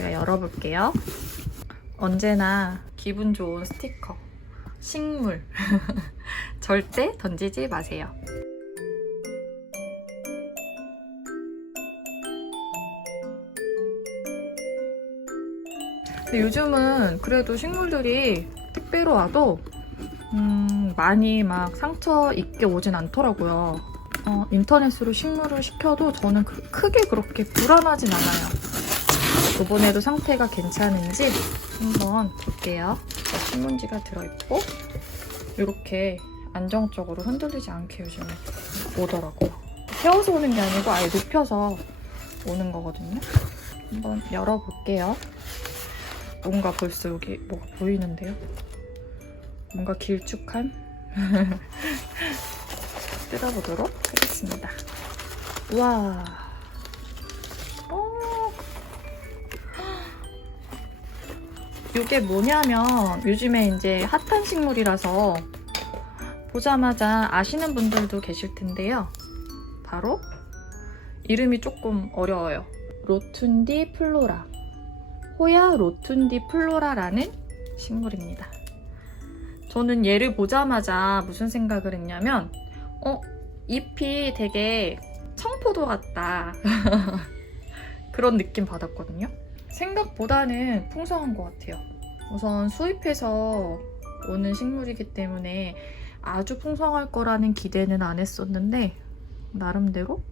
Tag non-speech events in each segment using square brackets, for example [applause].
제가 열어볼게요. 언제나 기분 좋은 스티커. 식물. [laughs] 절대 던지지 마세요. 근데 요즘은 그래도 식물들이 택배로 와도 음, 많이 막 상처 입게 오진 않더라고요. 어, 인터넷으로 식물을 시켜도 저는 그- 크게 그렇게 불안하진 않아요. 이번에도 상태가 괜찮은지 한번 볼게요. 자, 신문지가 들어있고 이렇게 안정적으로 흔들리지 않게 요즘에 오더라고요. 세워서 오는 게 아니고 아예 눕혀서 오는 거거든요. 한번 열어볼게요. 뭔가 벌써 여기 뭐가 보이는데요? 뭔가 길쭉한? [laughs] 뜯어보도록 하겠습니다. 우와. 이게 뭐냐면 요즘에 이제 핫한 식물이라서 보자마자 아시는 분들도 계실 텐데요. 바로 이름이 조금 어려워요. 로툰디 플로라. 호야 로툰디 플로라라는 식물입니다. 저는 얘를 보자마자 무슨 생각을 했냐면, 어, 잎이 되게 청포도 같다. [laughs] 그런 느낌 받았거든요. 생각보다는 풍성한 것 같아요. 우선 수입해서 오는 식물이기 때문에 아주 풍성할 거라는 기대는 안 했었는데, 나름대로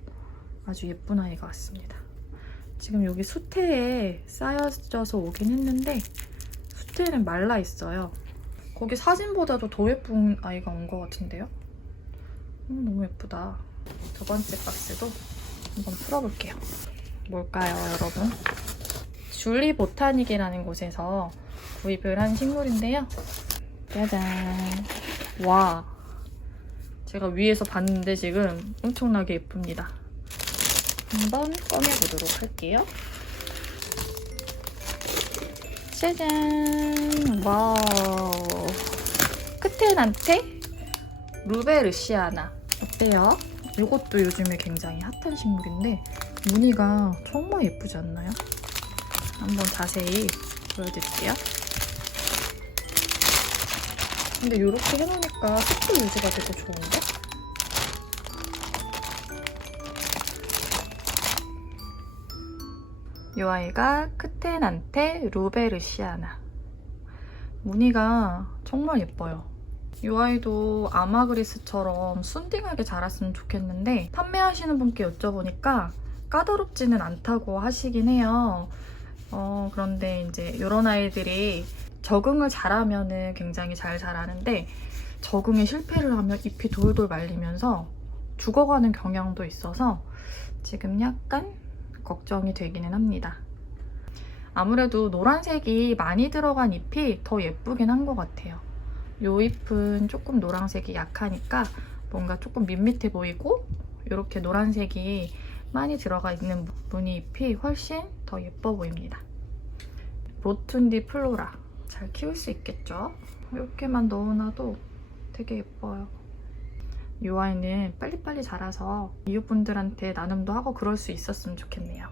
아주 예쁜 아이가 왔습니다. 지금 여기 수태에 쌓여져서 오긴 했는데, 수태는 말라 있어요. 거기 사진보다도 더 예쁜 아이가 온 것 같은데요? 음, 너무 예쁘다. 두 번째 박스도 한번 풀어볼게요. 뭘까요, 여러분? 줄리 보타닉이라는 곳에서 구입을 한 식물인데요. 짜잔. 와. 제가 위에서 봤는데 지금 엄청나게 예쁩니다. 한번 꺼내보도록 할게요. 짜잔! 와우. 크테난테 루베르시아나. 어때요? 이것도 요즘에 굉장히 핫한 식물인데 무늬가 정말 예쁘지 않나요? 한번 자세히 보여드릴게요. 근데 이렇게 해놓으니까 습도 유지가 되게 좋은데? 이 아이가 크테난테 루베르시아나. 무늬가 정말 예뻐요. 이 아이도 아마그리스처럼 순딩하게 자랐으면 좋겠는데 판매하시는 분께 여쭤보니까 까다롭지는 않다고 하시긴 해요. 어, 그런데 이제 이런 아이들이 적응을 잘하면 굉장히 잘 자라는데 적응에 실패를 하면 잎이 돌돌 말리면서 죽어가는 경향도 있어서 지금 약간 걱정이 되기는 합니다. 아무래도 노란색이 많이 들어간 잎이 더 예쁘긴 한 것 같아요. 요 잎은 조금 노란색이 약하니까 뭔가 조금 밋밋해 보이고 이렇게 노란색이 많이 들어가 있는 무늬 잎이 훨씬 더 예뻐 보입니다. 로툰디 플로라 잘 키울 수 있겠죠? 이렇게만 넣어놔도 되게 예뻐요. 이 아이는 빨리빨리 자라서 이웃분들한테 나눔도 하고 그럴 수 있었으면 좋겠네요.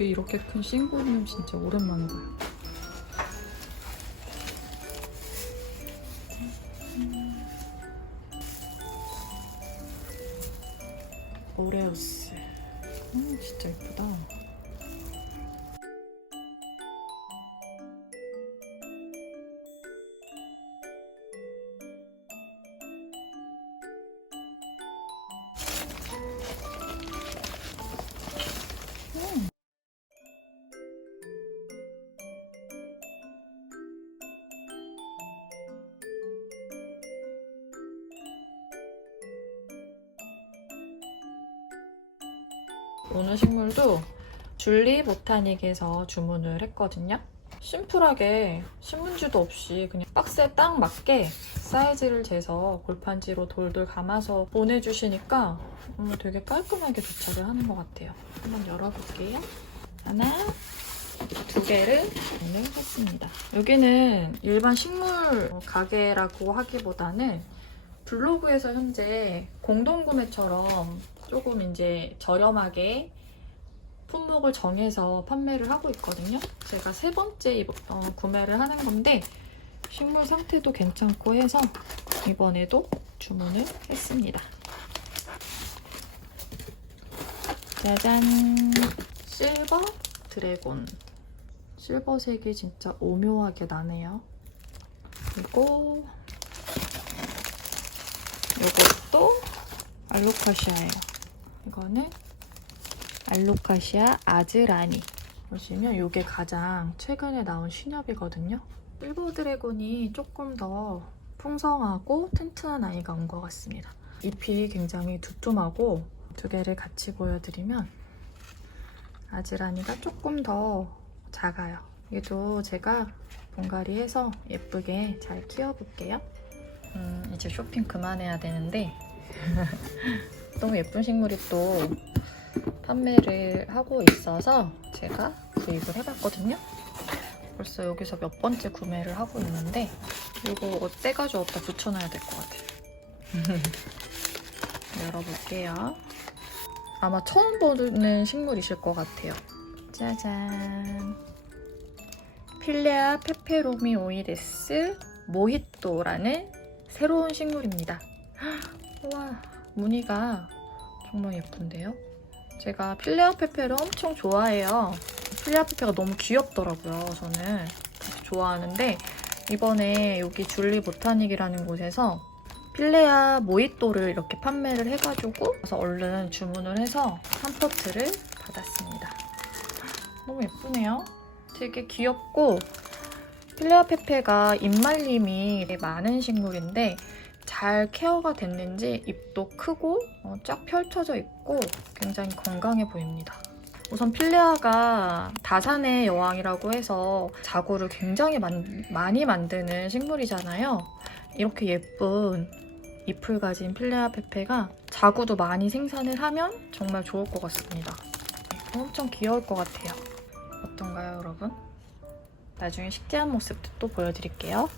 귀 이렇게 큰 싱구름 진짜 오랜만에 봐요. 오레우스. 음, 진짜 예쁘다. 오늘 식물도 줄리 보타닉에서 주문을 했거든요. 심플하게 신문지도 없이 그냥 박스에 딱 맞게 사이즈를 재서 골판지로 돌돌 감아서 보내주시니까 음, 되게 깔끔하게 도착을 하는 것 같아요. 한번 열어볼게요. 하나, 두 개를 오늘 했습니다. 여기는 일반 식물 가게라고 하기보다는 블로그에서 현재 공동구매처럼 조금 이제 저렴하게 품목을 정해서 판매를 하고 있거든요. 제가 세 번째 어, 구매를 하는 건데 식물 상태도 괜찮고 해서 이번에도 주문을 했습니다. 짜잔! 실버 드래곤. 실버색이 진짜 오묘하게 나네요. 그리고 이것도 알로카시아예요. 이거는 알로카시아 아즈라니. 보시면 이게 가장 최근에 나온 신엽이거든요. 실버 드래곤이 조금 더 풍성하고 튼튼한 아이가 온 것 같습니다. 잎이 굉장히 두툼하고 두 개를 같이 보여드리면 아즈라니가 조금 더 작아요. 얘도 제가 분갈이해서 예쁘게 잘 키워볼게요. 음, 이제 쇼핑 그만해야 되는데 [laughs] 너무 예쁜 식물이 또 판매를 하고 있어서 제가 구입을 해봤거든요. 벌써 여기서 몇 번째 구매를 하고 있는데 이거 떼가지고 어디다 붙여놔야 될 것 같아요. [laughs] 열어볼게요. 아마 처음 보는 식물이실 것 같아요. 짜잔. 필레아 페페로미 오이레스 모히또라는 새로운 식물입니다. 와 무늬가 정말 예쁜데요? 제가 필레아 페페를 엄청 좋아해요. 필레아 페페가 너무 귀엽더라고요. 저는 좋아하는데 이번에 여기 줄리 보타닉이라는 곳에서 필레아 모히또를 이렇게 판매를 해가지고 그래서 얼른 주문을 해서 한 포트를 받았습니다. 너무 예쁘네요. 되게 귀엽고 필레아 페페가 잎말림이 되게 많은 식물인데 잘 케어가 됐는지 잎도 크고 어, 쫙 펼쳐져 있고 굉장히 건강해 보입니다. 우선 필레아가 다산의 여왕이라고 해서 자구를 굉장히 만- 많이 만드는 식물이잖아요. 이렇게 예쁜 잎을 가진 필레아 페페가 자구도 많이 생산을 하면 정말 좋을 것 같습니다. 엄청 귀여울 것 같아요. 어떤가요, 여러분? 나중에 식재한 모습도 또 보여드릴게요.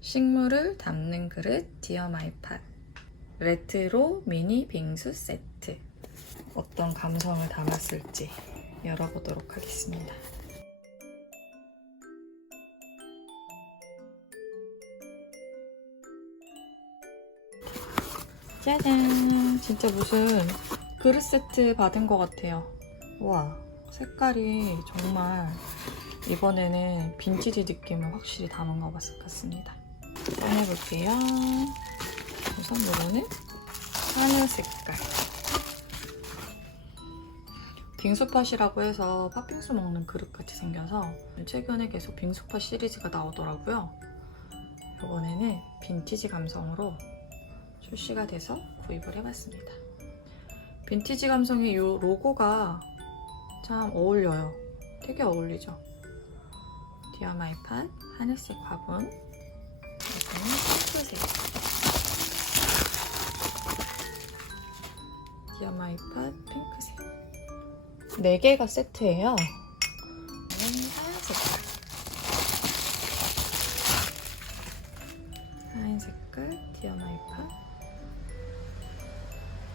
식물을 담는 그릇 디어 마이팟 레트로 미니 빙수 세트 어떤 감성을 담았을지 열어보도록 하겠습니다. 짜잔! 진짜 무슨 그릇 세트 받은 것 같아요. 와, 색깔이 정말 이번에는 빈티지 느낌을 확실히 담은 것 같- 같습니다. 꺼내볼게요. 우선 이거는 하늘 색깔. 빙수팟이라고 해서 팥빙수 먹는 그릇같이 생겨서 최근에 계속 빙수팟 시리즈가 나오더라고요. 이번에는 빈티지 감성으로 출시가 돼서 구입을 해봤습니다. 빈티지 감성의 이 로고가 참 어울려요. 되게 어울리죠? 디어 마이 팟 하늘색 화분 핑크색 디어 마이 팟 핑크색. 4개가 세트예요. 이거는 하얀 색깔 하얀 색깔 디어 마이 팟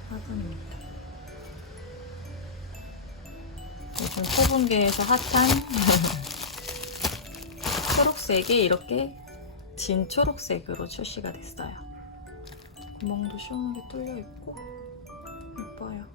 화분입니다. 요즘 소분계에서 핫한 [laughs] 초록색이 이렇게 진 초록색으로 출시가 됐어요. 구멍도 시원하게 뚫려 있고 예뻐요.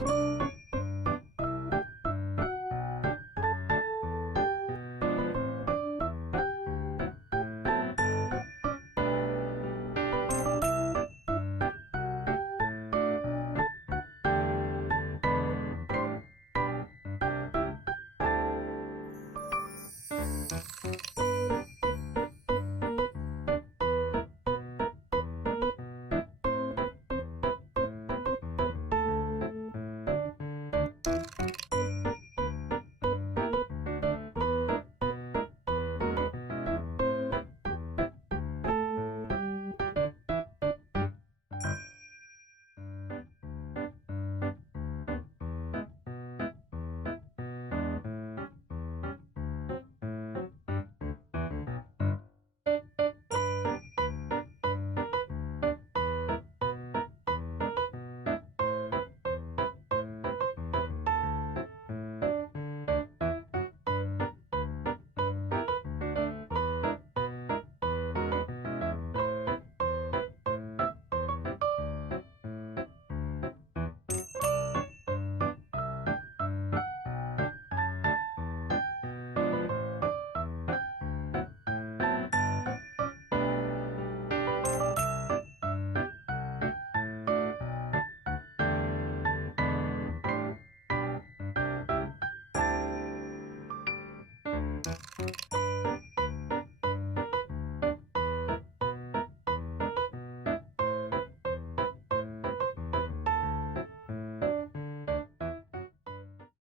Música